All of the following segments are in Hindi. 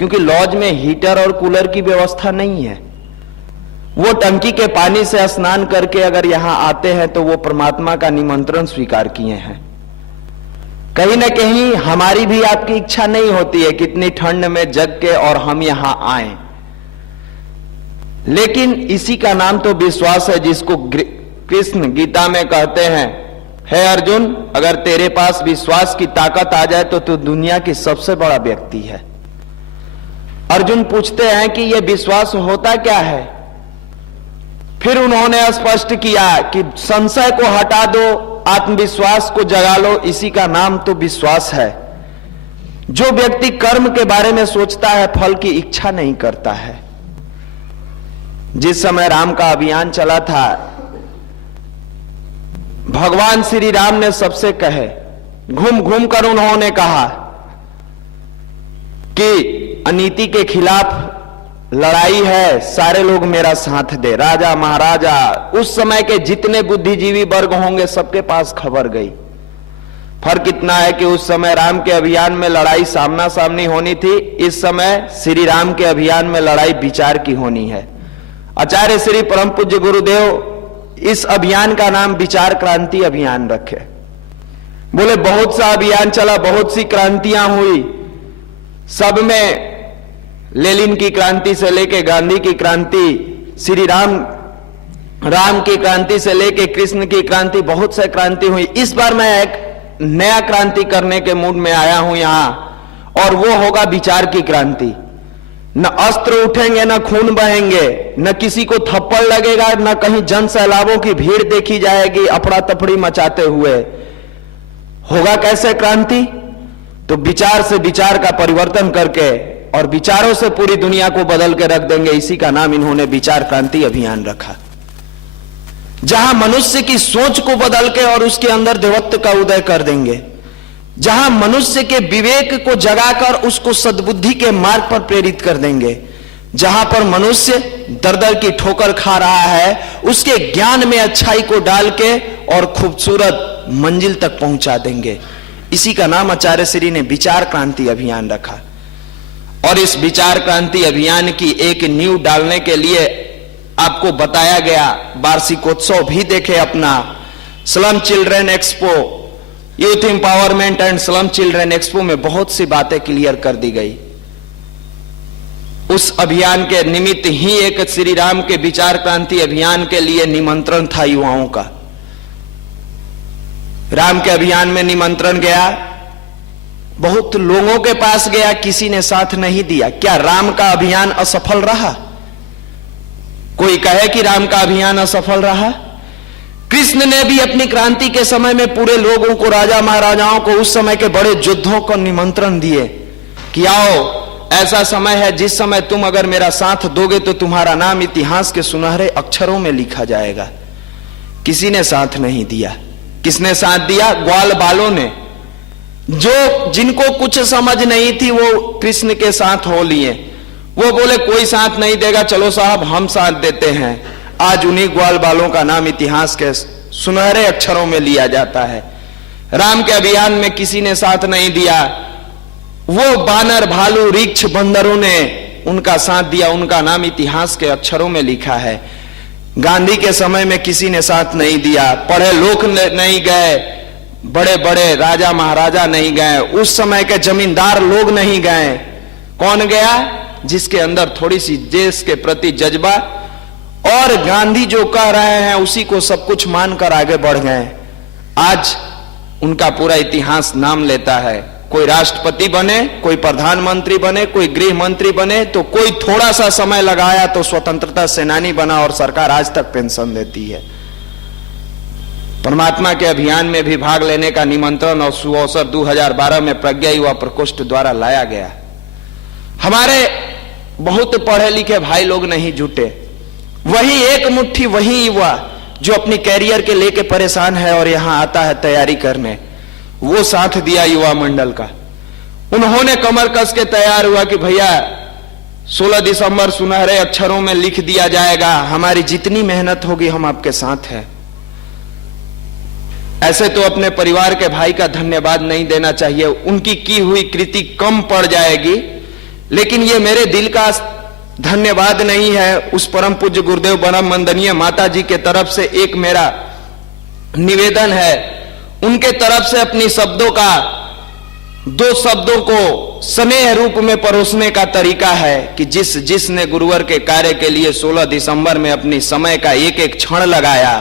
क्योंकि लॉज में हीटर और कूलर की व्यवस्था नहीं है। वो टंकी के पानी से स्नान करके अगर यहां आते हैं तो वो परमात्मा का निमंत्रण स्वीकार किए हैं। कहीं ना कहीं हमारी भी आपकी इच्छा नहीं होती है कितनी ठंड में जग के और हम यहां आए, लेकिन इसी का नाम तो विश्वास है, जिसको कृष्ण गीता में कहते हैं, हे अर्जुन, अगर तेरे पास विश्वास की ताकत आ जाए तो तू दुनिया की सबसे बड़ा व्यक्ति है। अर्जुन पूछते हैं कि यह विश्वास होता क्या है? फिर उन्होंने स्पष्ट किया कि संशय को हटा दो, आत्मविश्वास को जगा लो, इसी का नाम तो विश्वास है। जो व्यक्ति कर्म के बारे में सोचता है, फल की इच्छा नहीं करता है। जिस समय राम का अभियान चला था, भगवान श्री राम ने सबसे कहे, घूम घूम कर उन्होंने कहा कि अनीति के खिलाफ लड़ाई है, सारे लोग मेरा साथ दे। राजा महाराजा, उस समय के जितने बुद्धिजीवी वर्ग होंगे सबके पास खबर गई। फर्क इतना है कि उस समय राम के अभियान में लड़ाई सामना सामनी होनी थी, इस समय श्री राम के अभियान में लड़ाई विचार की होनी है। आचार्य श्री परम पूज्य गुरुदेव इस अभियान का नाम विचार क्रांति अभियान रखे। बोले बहुत सा अभियान चला, बहुत सी क्रांतियां हुई, सब में लेनिन की क्रांति से लेके गांधी की क्रांति, श्री राम की क्रांति से लेके कृष्ण की क्रांति, बहुत से क्रांति हुई। इस बार मैं एक नया क्रांति करने के मूड में आया हूं यहां, और वो होगा विचार की क्रांति। न अस्त्र उठेंगे, न खून बहेंगे, न किसी को थप्पड़ लगेगा, न कहीं जन सैलाबों की भीड़ देखी जाएगी अफड़ा तफड़ी मचाते हुए। होगा कैसे क्रांति? तो विचार से विचार का परिवर्तन करके और विचारों से पूरी दुनिया को बदल के रख देंगे। इसी का नाम इन्होंने विचार क्रांति अभियान रखा, जहां मनुष्य की सोच को बदल के और उसके अंदर देवत्व का उदय कर देंगे, जहां मनुष्य के विवेक को जगाकर उसको सद्बुद्धि के मार्ग पर प्रेरित कर देंगे, जहां पर मनुष्य दर दर की ठोकर खा रहा है उसके ज्ञान में अच्छाई को डाल के और खूबसूरत मंजिल तक पहुंचा देंगे। इसी का नाम आचार्य श्री ने विचार क्रांति अभियान रखा। और इस विचार क्रांति अभियान की एक नींव डालने के लिए आपको बताया गया, वार्षिकोत्सव भी देखे अपना, slum children expo, youth empowerment and slum children expo में बहुत सी बातें क्लियर कर दी गई। उस अभियान के निमित्त ही एक श्री राम के विचार क्रांति अभियान के लिए निमंत्रण था युवाओं का। राम के अभियान में निमंत्रण गया, बहुत लोगों के पास गया, किसी ने साथ नहीं दिया। क्या राम का अभियान असफल रहा? कोई कहे कि राम का अभियान असफल रहा? कृष्ण ने भी अपनी क्रांति के समय में पूरे लोगों को, राजा महाराजाओं को, उस समय के बड़े योद्धाओं को निमंत्रण दिए कि आओ, ऐसा समय है जिस समय तुम अगर मेरा साथ दोगे तो तुम्हारा नाम इतिहास के सुनहरे अक्षरों में लिखा जाएगा। किसी ने साथ नहीं दिया। किसने साथ दिया? ग्वाल बालों ने, जो जिनको कुछ समझ नहीं थी वो कृष्ण के साथ हो लिए। वो बोले कोई साथ नहीं देगा, चलो साहब हम साथ देते हैं। आज उन्हीं ग्वाल बालों का नाम इतिहास के सुनहरे अक्षरों में लिया जाता है। राम के अभियान में किसी ने साथ नहीं दिया। वो बानर, भालू, रिक्ष, बंदरों ने उनका साथ दिया, उनका नाम इतिहास के अक्षरों में लिखा है। गांधी के समय में किसी ने साथ नहीं दिया, पढ़े लोग नहीं गए, बड़े बड़े राजा महाराजा नहीं गए, उस समय के जमींदार लोग नहीं गए। कौन गया? जिसके अंदर थोड़ी सी देश के प्रति जज्बा, और गांधी जो कह रहे हैं उसी को सब कुछ मानकर आगे बढ़ गए। आज उनका पूरा इतिहास नाम लेता है। कोई राष्ट्रपति बने, कोई प्रधानमंत्री बने, कोई गृह मंत्री बने, तो कोई थोड़ा सा समय लगाया तो स्वतंत्रता सेनानी बना, और सरकार आज तक पेंशन देती है। परमात्मा के अभियान में भी भाग लेने का निमंत्रण और सुअवसर 2012 में प्रज्ञा युवा प्रकोष्ठ द्वारा लाया गया। हमारे बहुत पढ़े लिखे भाई लोग नहीं जुटे, वही एक मुट्ठी वही युवा जो अपनी कैरियर के लेके परेशान है और यहां आता है तैयारी करने, वो साथ दिया युवा मंडल का। उन्होंने कमर कस के तैयार हुआ कि भैया 16 दिसंबर सुनहरे अक्षरों में लिख दिया जाएगा, हमारी जितनी मेहनत होगी हम आपके साथ हैं। ऐसे तो अपने परिवार के भाई का धन्यवाद नहीं देना चाहिए, उनकी की हुई कृति कम पड़ जाएगी, लेकिन ये मेरे दिल का धन्यवाद नहीं है, उस परम पूज्य गुरुदेव परम वंदनीय माता जी के तरफ से एक मेरा निवेदन है, उनके तरफ से अपनी शब्दों का, दो शब्दों को स्नेह रूप में परोसने का तरीका है कि जिसने गुरुवर के कार्य के लिए 16 दिसंबर में अपनी समय का एक एक क्षण लगाया,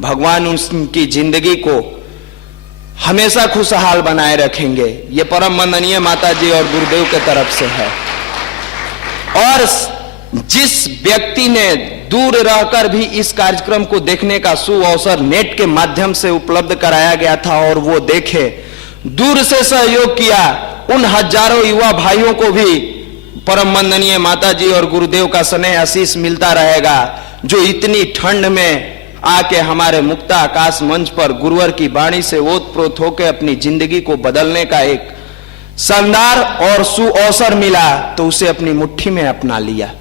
भगवान उनकी जिंदगी को हमेशा खुशहाल बनाए रखेंगे। ये परम वंदनीय माता जी और गुरुदेव के तरफ से है। और जिस व्यक्ति ने दूर रहकर भी इस कार्यक्रम को देखने का सुअवसर नेट के माध्यम से उपलब्ध कराया गया था और वो देखे, दूर से सहयोग किया, उन हजारों युवा भाइयों को भी परम वंदनीय माता जी और गुरुदेव का स्नेह आशीष मिलता रहेगा, जो इतनी ठंड में आके हमारे मुक्ता आकाश मंच पर गुरुवर की वाणी से ओतप्रोत होकर अपनी जिंदगी को बदलने का एक शानदार और सुअवसर मिला, तो उसे अपनी मुट्ठी में अपना लिया।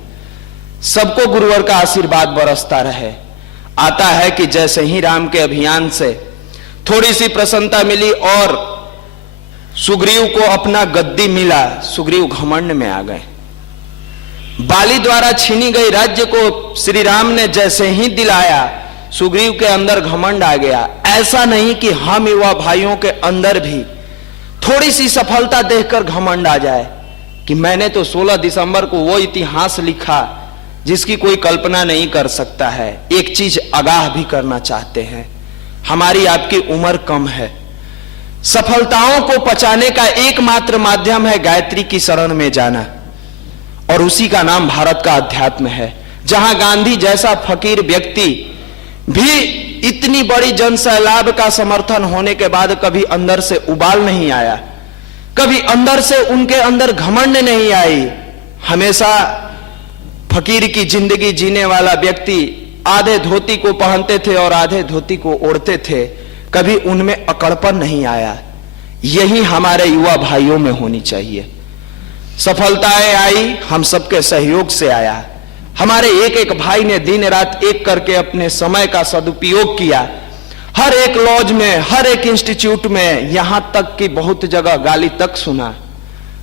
सबको गुरुवर का आशीर्वाद बरसता रहे। आता है कि जैसे ही राम के अभियान से थोड़ी सी प्रसन्नता मिली और सुग्रीव को अपना गद्दी मिला, सुग्रीव घमंड में आ गए। बाली द्वारा छीनी गई राज्य को श्री राम ने जैसे ही दिलाया, सुग्रीव के अंदर घमंड आ गया। ऐसा नहीं कि हम युवा भाइयों के अंदर भी थोड़ी सी सफलता देखकर घमंड आ जाए कि मैंने तो 16 दिसंबर को वो इतिहास लिखा जिसकी कोई कल्पना नहीं कर सकता है। एक चीज आगाह भी करना चाहते हैं, हमारी आपकी उम्र कम है। सफलताओं को पचाने का एकमात्र माध्यम है गायत्री की शरण में जाना, और उसी का नाम भारत का अध्यात्म है। जहां गांधी जैसा फकीर व्यक्ति भी इतनी बड़ी जन सैलाब का समर्थन होने के बाद कभी अंदर से उबाल नहीं आया, कभी अंदर से उनके अंदर घमंड नहीं आई। हमेशा फकीर की जिंदगी जीने वाला व्यक्ति आधे धोती को पहनते थे और आधे धोती को ओढ़ते थे, कभी उनमें अकड़पन नहीं आया। यही हमारे युवा भाइयों में होनी चाहिए। सफलताएं आई हम सबके सहयोग से आया। हमारे एक एक भाई ने दिन रात एक करके अपने समय का सदुपयोग किया। हर एक लॉज में, हर एक इंस्टीट्यूट में, यहां तक कि बहुत जगह गाली तक सुना।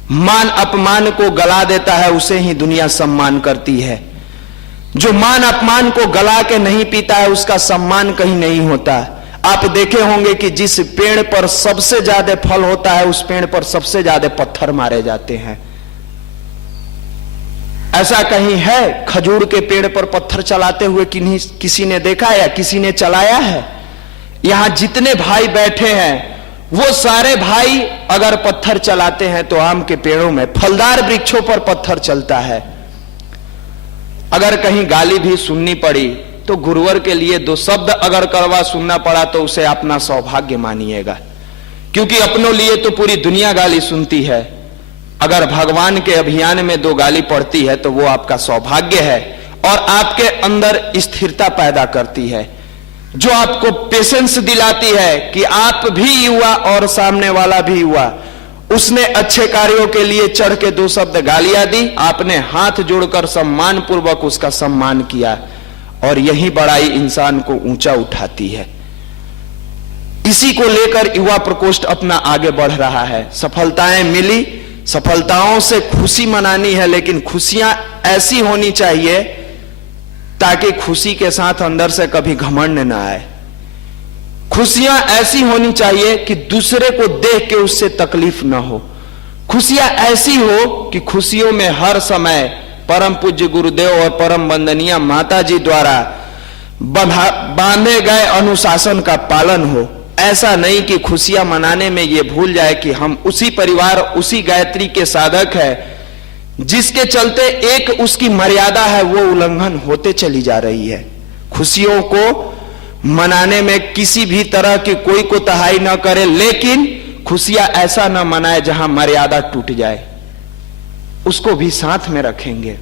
मान अपमान को गला देता है उसे ही दुनिया सम्मान करती है। जो मान अपमान को गला के नहीं पीता है उसका सम्मान कहीं नहीं होता। आप देखे होंगे कि जिस पेड़ पर सबसे ज्यादा फल होता है उस पेड़ पर सबसे ज्यादा पत्थर मारे जाते हैं। ऐसा कहीं है खजूर के पेड़ पर पत्थर चलाते हुए किसी ने देखा या किसी ने चलाया है? यहां जितने भाई बैठे हैं वो सारे भाई अगर पत्थर चलाते हैं तो आम के पेड़ों में, फलदार वृक्षों पर पत्थर चलता है। अगर कहीं गाली भी सुननी पड़ी तो गुरुवर के लिए दो शब्द अगर कड़वा सुनना पड़ा तो उसे अपना सौभाग्य मानिएगा, क्योंकि अपनों लिए तो पूरी दुनिया गाली सुनती है। अगर भगवान के अभियान में दो गाली पड़ती है तो वो आपका सौभाग्य है और आपके अंदर स्थिरता पैदा करती है, जो आपको पेशेंस दिलाती है कि आप भी युवा और सामने वाला भी युवा। उसने अच्छे कार्यों के लिए चढ़ के दो शब्द गालियां दी, आपने हाथ जोड़कर सम्मान पूर्वक उसका सम्मान किया, और यही बड़ाई इंसान को ऊंचा उठाती है। इसी को लेकर युवा प्रकोष्ठ अपना आगे बढ़ रहा है। सफलताएं मिली, सफलताओं से खुशी मनानी है, लेकिन खुशियां ऐसी होनी चाहिए ताकि खुशी के साथ अंदर से कभी घमंड न आए। खुशियां ऐसी होनी चाहिए कि दूसरे को देख के उससे तकलीफ न हो। खुशियां ऐसी हो कि खुशियों में हर समय परम पूज्य गुरुदेव और परम वंदनीय माता जी द्वारा बांधे गए अनुशासन का पालन हो। ऐसा नहीं कि खुशियां मनाने में ये भूल जाए कि हम उसी परिवार, उसी गायत्री के साधक है, जिसके चलते एक उसकी मर्यादा है वो उल्लंघन होते चली जा रही है। खुशियों को मनाने में किसी भी तरह की कोई कोताही न करे, लेकिन खुशियां ऐसा न मनाए जहां मर्यादा टूट जाए, उसको भी साथ में रखेंगे।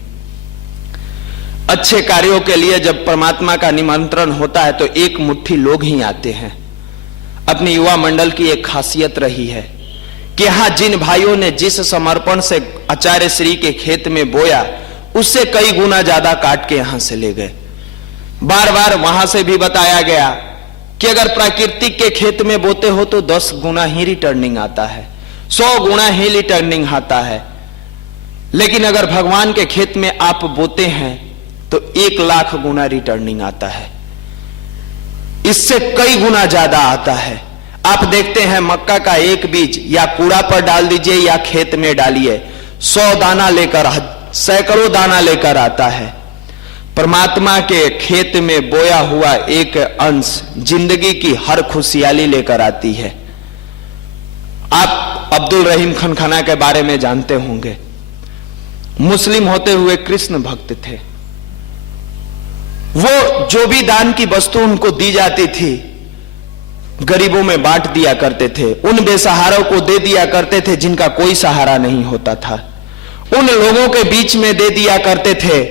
अच्छे कार्यों के लिए जब परमात्मा का निमंत्रण होता है तो एक मुट्ठी लोग ही आते हैं। अपनी युवा मंडल की एक खासियत रही है कि यहां जिन भाइयों ने जिस समर्पण से आचार्य श्री के खेत में बोया, उससे कई गुना ज्यादा काट के यहां से ले गए। बार बार वहां से भी बताया गया कि अगर प्राकृतिक के खेत में बोते हो तो 10 गुना ही रिटर्निंग आता है, 100 गुना ही रिटर्निंग आता है। लेकिन अगर भगवान के खेत में आप बोते हैं तो 1 लाख गुना रिटर्निंग आता है, इससे कई गुना ज्यादा आता है। आप देखते हैं मक्का का एक बीज या कूड़ा पर डाल दीजिए या खेत में डालिए, 100 दाना लेकर, सैकड़ों दाना लेकर आता है। परमात्मा के खेत में बोया हुआ एक अंश जिंदगी की हर खुशहाली लेकर आती है। आप अब्दुल रहीम खनखना के बारे में जानते होंगे। मुस्लिम होते हुए कृष्ण भक्त थे। वो जो भी दान की वस्तु उनको दी जाती थी गरीबों में बांट दिया करते थे, उन बेसहारों को दे दिया करते थे जिनका कोई सहारा नहीं होता था, उन लोगों के बीच में दे दिया करते थे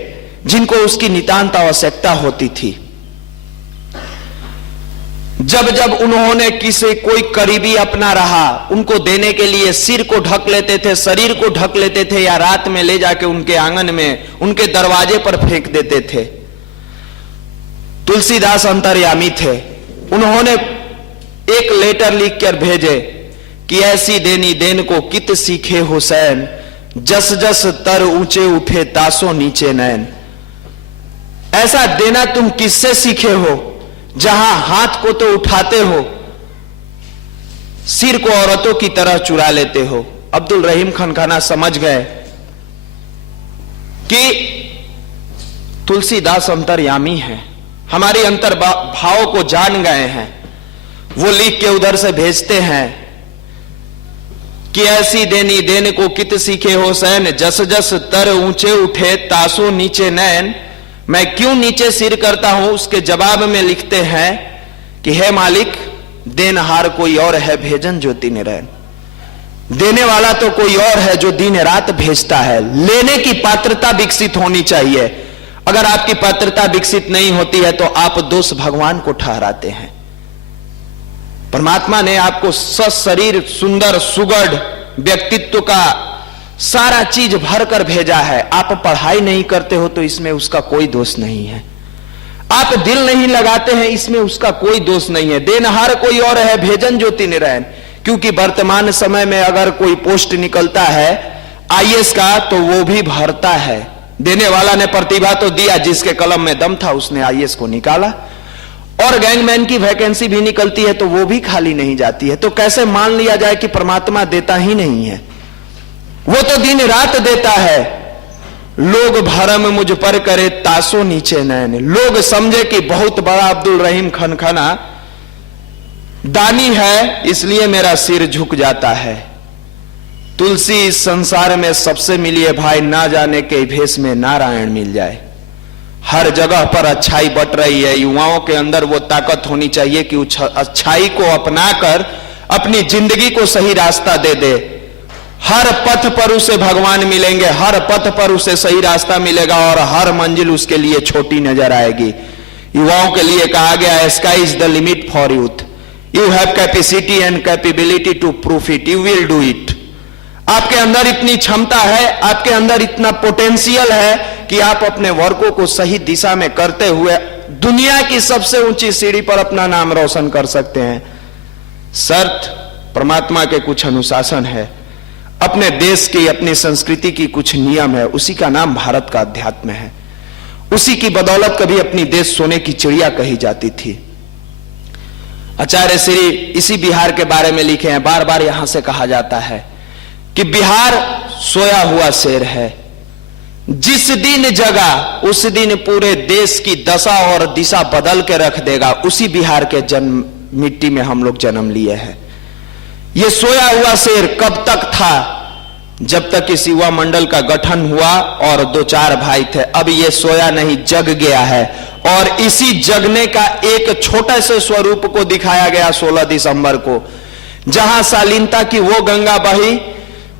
जिनको उसकी नितांत आवश्यकता होती थी। जब जब उन्होंने किसी कोई करीबी अपना रहा, उनको देने के लिए सिर को ढक लेते थे, शरीर को ढक लेते थे, या रात में ले जाके उनके आंगन में, उनके दरवाजे पर फेंक देते थे। तुलसीदास अंतर्यामी थे। उन्होंने एक लेटर लिखकर भेजे कि ऐसी देनी देन को कित सीखे हुसैन, जस जस तर ऊंचे उठे तासो नीचे नैन। ऐसा देना तुम किससे सीखे हो, जहां हाथ को तो उठाते हो, सिर को औरतों की तरह चुरा लेते हो। अब्दुल रहीम खनखना समझ गए कि तुलसीदास अंतर्यामी हैं, हमारी अंतर भाव को जान गए हैं। वो लिख के उधर से भेजते हैं कि ऐसी देनी देन को कित सीखे हुसैन, जस जस तर ऊंचे उठे तासो नीचे नैन। मैं क्यों नीचे सिर करता हूं, उसके जवाब में लिखते हैं कि हे मालिक, देनहार कोई और है, भेजन ज्योति निरैन। देने वाला तो कोई और है जो दिन रात भेजता है। लेने की पात्रता विकसित होनी चाहिए। अगर आपकी पात्रता विकसित नहीं होती है तो आप दोष भगवान को ठहराते हैं। परमात्मा ने आपको सशरीर सुंदर सुगढ़ व्यक्तित्व का सारा चीज भर कर भेजा है। आप पढ़ाई नहीं करते हो तो इसमें उसका कोई दोष नहीं है। आप दिल नहीं लगाते हैं, इसमें उसका कोई दोष नहीं है। देनहार कोई और है, भेजन ज्योति निरैन। क्योंकि वर्तमान समय में अगर कोई पोस्ट निकलता है आईएएस का तो वो भी भरता है। देने वाला ने प्रतिभा तो दिया, जिसके कलम में दम था उसने आईएएस को निकाला। और गैंगमैन की वैकेंसी भी निकलती है तो वो भी खाली नहीं जाती है। तो कैसे मान लिया जाए कि परमात्मा देता ही नहीं है? वो तो दिन रात देता है। लोग भरम मुझ पर करे तासो नीचे नैन। लोग समझे कि बहुत बड़ा अब्दुल रहीम खनखना दानी है, इसलिए मेरा सिर झुक जाता है। तुलसी इस संसार में सबसे मिली है भाई, ना जाने के भेष में नारायण मिल जाए। हर जगह पर अच्छाई बट रही है। युवाओं के अंदर वो ताकत होनी चाहिए कि अच्छाई को अपनाकर अपनी जिंदगी को सही रास्ता दे दे। हर पथ पर उसे भगवान मिलेंगे, हर पथ पर उसे सही रास्ता मिलेगा और हर मंजिल उसके लिए छोटी नजर आएगी। युवाओं के लिए कहा गया है, sky is the limit for youth. You have capacity and capability to proof it, you will do it. आपके अंदर इतनी क्षमता है, आपके अंदर इतना पोटेंशियल है कि आप अपने वर्कों को सही दिशा में करते हुए दुनिया की सबसे ऊंची सीढ़ी पर अपना नाम रोशन कर सकते हैं। शर्त परमात्मा के कुछ अनुशासन है, अपने देश की, अपनी संस्कृति की कुछ नियम है। उसी का नाम भारत का अध्यात्म है। उसी की बदौलत कभी अपनी देश सोने की चिड़िया कही जाती थी। आचार्य श्री इसी बिहार के बारे में लिखे हैं। बार बार यहां से कहा जाता है कि बिहार सोया हुआ शेर है, जिस दिन जगा उस दिन पूरे देश की दशा और दिशा बदल के रख देगा। उसी बिहार के जन्म मिट्टी में हम लोग जन्म लिए हैं। यह सोया हुआ शेर कब तक था? जब तक इस युवा मंडल का गठन हुआ और 2-4 भाई थे। अब यह सोया नहीं, जग गया है। और इसी जगने का एक छोटे से स्वरूप को दिखाया गया 16 दिसंबर को, जहां शालीनता की वो गंगा बही,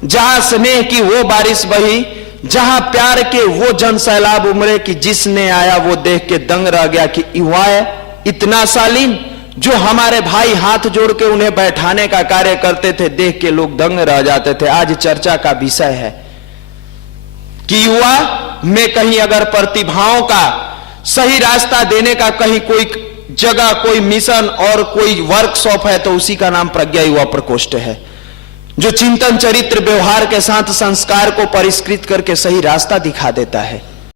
जहां स्नेह की वो बारिश बही, जहां प्यार के वो जन सैलाब उमड़े कि जिसने आया वो देख के दंग रह गया कि युवा इतना शालीन। जो हमारे भाई हाथ जोड़ के उन्हें बैठाने का कार्य करते थे, देख के लोग दंग रह जाते थे। आज चर्चा का विषय है कि युवा में कहीं अगर प्रतिभाओं का सही रास्ता देने का कहीं कोई जगह, कोई मिशन और कोई वर्कशॉप है तो उसी का नाम प्रज्ञा युवा प्रकोष्ठ है। जो चिंतन चरित्र व्यवहार के साथ संस्कार को परिष्कृत करके सही रास्ता दिखा देता है।